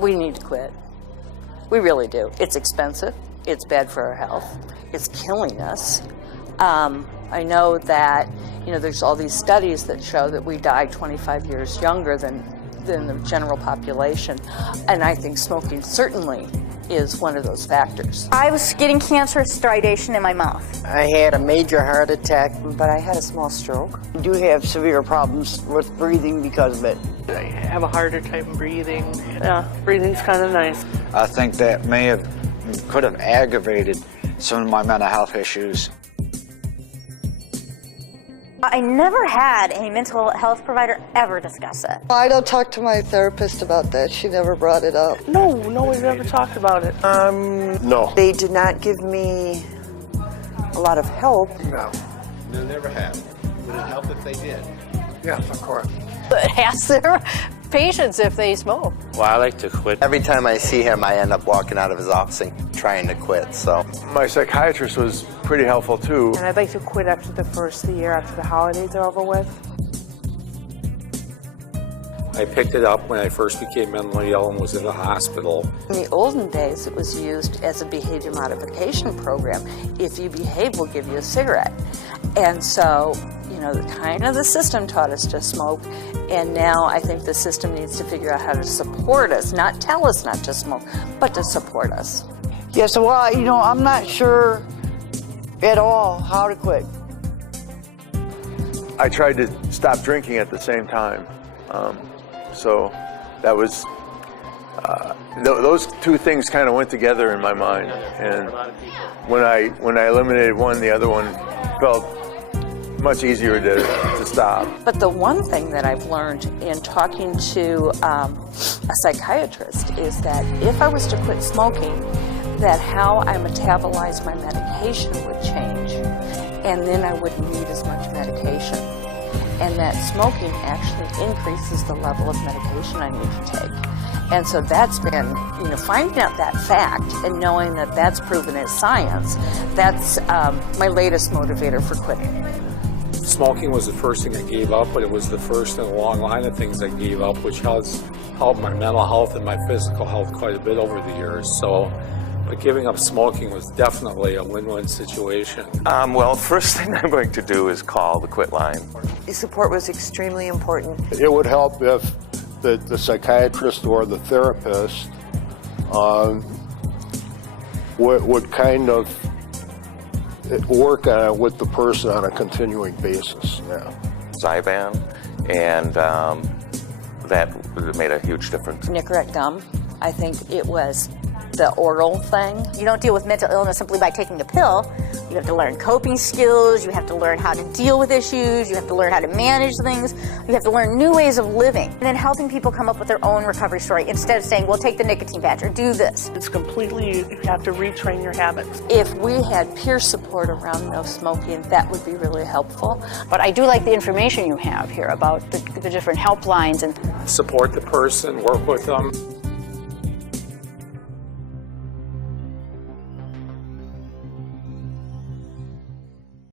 We need to quit. We really do. It's expensive. It's bad for our health. It's killing us. I know that, there's all these studies that show that we die 25 years younger than the general population. And I think smoking certainly is one of those factors. I was getting cancerous stridation in my mouth. I had a major heart attack, but I had a small stroke. I do have severe problems with breathing because of it. I have a harder time breathing. Yeah, breathing's kind of nice. I think that could have aggravated some of my mental health issues. I never had a mental health provider ever discuss it. I don't talk to my therapist about that. She never brought it up. No, we've never talked about it. No. They did not give me a lot of help. No. They never have. Would it help if they did? Yes, of course. Ask their patients if they smoke. Well, I like to quit. Every time I see him, I end up walking out of his office and trying to quit, so. My psychiatrist was pretty helpful, too. And I'd like to quit after the first of the year, after the holidays are over with. I picked it up when I first became mentally ill and was in the hospital. In the olden days, it was used as a behavior modification program. If you behave, we'll give you a cigarette. And so, the system taught us to smoke, and now I think the system needs to figure out how to support us, not tell us not to smoke, but to support us. Yes, well, I'm not sure at all how to quit. I tried to stop drinking at the same time. So that was, those two things kind of went together in my mind. And when I eliminated one, the other one felt much easier to stop. But the one thing that I've learned in talking to a psychiatrist is that if I was to quit smoking, that how I metabolize my medication would change, and then I wouldn't need as much medication. And that smoking actually increases the level of medication I need to take. And so that's been, finding out that fact and knowing that that's proven as science, that's my latest motivator for quitting. Smoking was the first thing I gave up, but it was the first in a long line of things I gave up, which has helped my mental health and my physical health quite a bit over the years. So, but giving up smoking was definitely a win-win situation. Well, first thing I'm going to do is call the quit line. The support was extremely important. It would help if the psychiatrist or the therapist would kind of work on it with the person on a continuing basis. Yeah. Zyban, and that made a huge difference. Nicorette gum, I think it was the oral thing. You don't deal with mental illness simply by taking a pill. You have to learn coping skills, you have to learn how to deal with issues, you have to learn how to manage things, you have to learn new ways of living. And then helping people come up with their own recovery story instead of saying, well, take the nicotine patch or do this. It's completely, you have to retrain your habits. If we had peer support around no smoking, that would be really helpful. But I do like the information you have here about the different helplines and support the person, work with them.